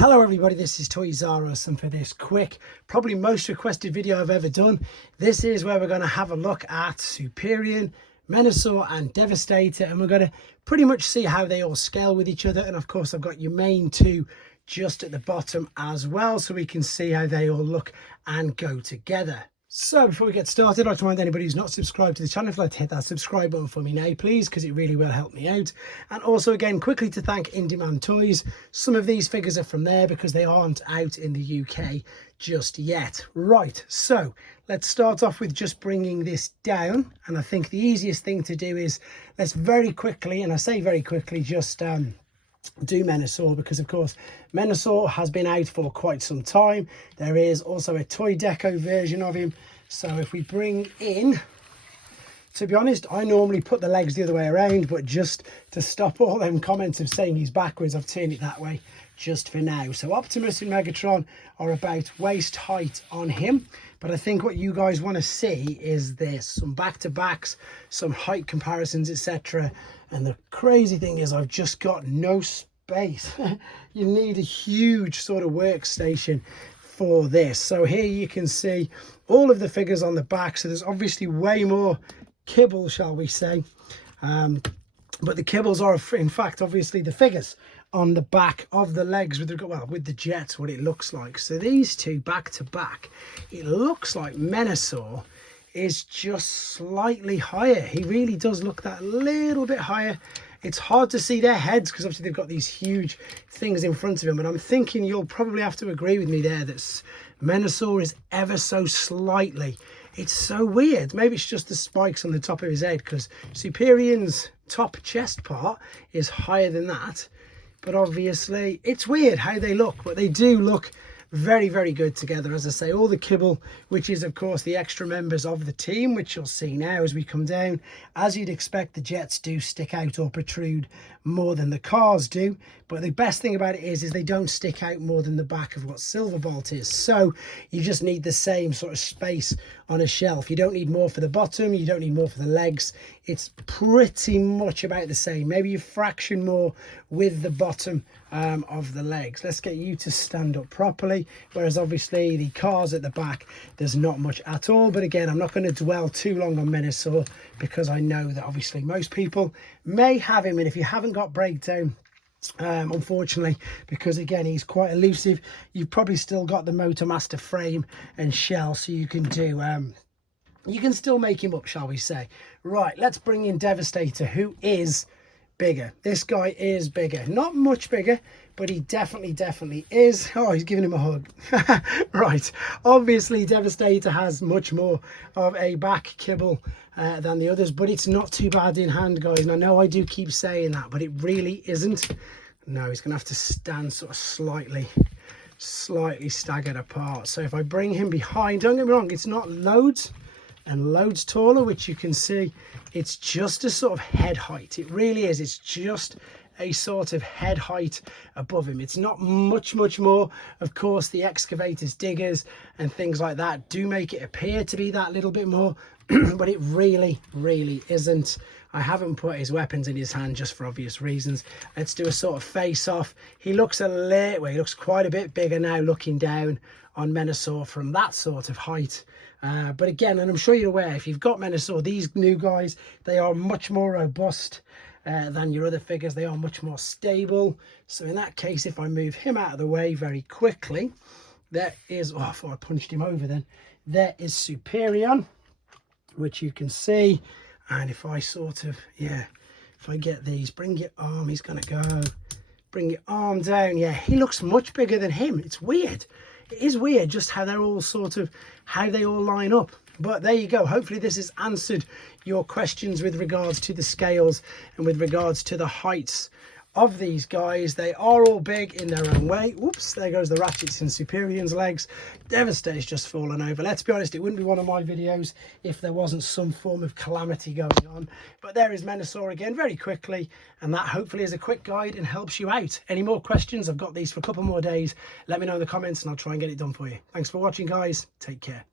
Hello everybody, this is Toys R Us, and for this quick, probably most requested video I've ever done, this is where we're going to have a look at Superion, Menasor and Devastator, and we're going to pretty much see how they all scale with each other. And of course I've got your main two just at the bottom as well, so we can see how they all look and go together. So before we get started, I'd like to remind anybody who's not subscribed to the channel, if you'd like to hit that subscribe button for me now, please, because it really will help me out. And also, again, quickly to thank Indemand Toys. Some of these figures are from there because they aren't out in the UK just yet. Right, so let's start off with just bringing this down. And I think the easiest thing to do is let's very quickly, and I say very quickly, just do Menasor, because of course Menasor has been out for quite some time. There is also a toy deco version of him. So if we bring in, to be honest, I normally put the legs the other way around, but just to stop all them comments of saying he's backwards, I've turned it that way just for now. So Optimus and Megatron are about waist height on him, but I think what you guys want to see is this, some back-to-backs, some height comparisons, etc. And the crazy thing is I've just got no space. You need a huge sort of workstation for this. So here you can see all of the figures on the back, so there's obviously way more kibble, shall we say, but the kibbles are in fact obviously the figures on the back of the legs with the jets, what it looks like. So these two back to back, it looks like Menasor is just slightly higher. He really does look that little bit higher. It's hard to see their heads because obviously they've got these huge things in front of him, and I'm thinking you'll probably have to agree with me there that Menasor is ever so slightly, it's so weird. Maybe it's just the spikes on the top of his head, because Superion's top chest part is higher than that. But obviously it's weird how they look, but they do look very, very good together. As I say, all the kibble, which is of course the extra members of the team, which you'll see now as we come down. As you'd expect, the jets do stick out or protrude more than the cars do, but the best thing about it is they don't stick out more than the back of what Silverbolt is. So you just need the same sort of space on a shelf. You don't need more for the bottom, you don't need more for the legs. It's pretty much about the same, maybe a fraction more with the bottom of the legs. Let's get you to stand up properly, whereas obviously the cars at the back, there's not much at all. But again, I'm not going to dwell too long on Menasor, because I know that obviously most people may have him, and if you haven't got breakdown, unfortunately, because again he's quite elusive, you've probably still got the Motormaster frame and shell, so you can do you can still make him up, shall we say. Right, let's bring in Devastator, who is bigger. This guy is bigger, not much bigger, but he definitely is. Oh, he's giving him a hug. Right, obviously Devastator has much more of a back kibble than the others, but it's not too bad in hand, guys. And I know I do keep saying that, but it really isn't. No, he's gonna have to stand sort of slightly staggered apart. So if I bring him behind, don't get me wrong, it's not loads and loads taller, which you can see, it's just a sort of head height. It really is. It's just a sort of head height above him. It's not much more. Of course, the excavators, diggers and things like that do make it appear to be that little bit more, but it really isn't. I haven't put his weapons in his hand just for obvious reasons. Let's do a sort of face off. He looks he looks quite a bit bigger now looking down on Menasor from that sort of height. But again, and I'm sure you're aware, if you've got Menasor, these new guys, they are much more robust than your other figures. They are much more stable. So in that case, if I move him out of the way very quickly, there is, oh, I thought I punched him over then. There is Superion, which you can see. And if I sort of, yeah, if I get these, bring your arm, he's going to go, bring your arm down. Yeah, he looks much bigger than him. It's weird. It is weird just how they're all sort of, how they all line up. But there you go. Hopefully this has answered your questions with regards to the scales and with regards to the heights of these guys. They are all big in their own way. Whoops, there goes the ratchets in Superion's legs. Devastator's just fallen over. Let's be honest, it wouldn't be one of my videos if there wasn't some form of calamity going on. But there is Menasor again very quickly, and that hopefully is a quick guide and helps you out. Any more questions? I've got these for a couple more days. Let me know in the comments and I'll try and get it done for you. Thanks for watching, guys. Take care.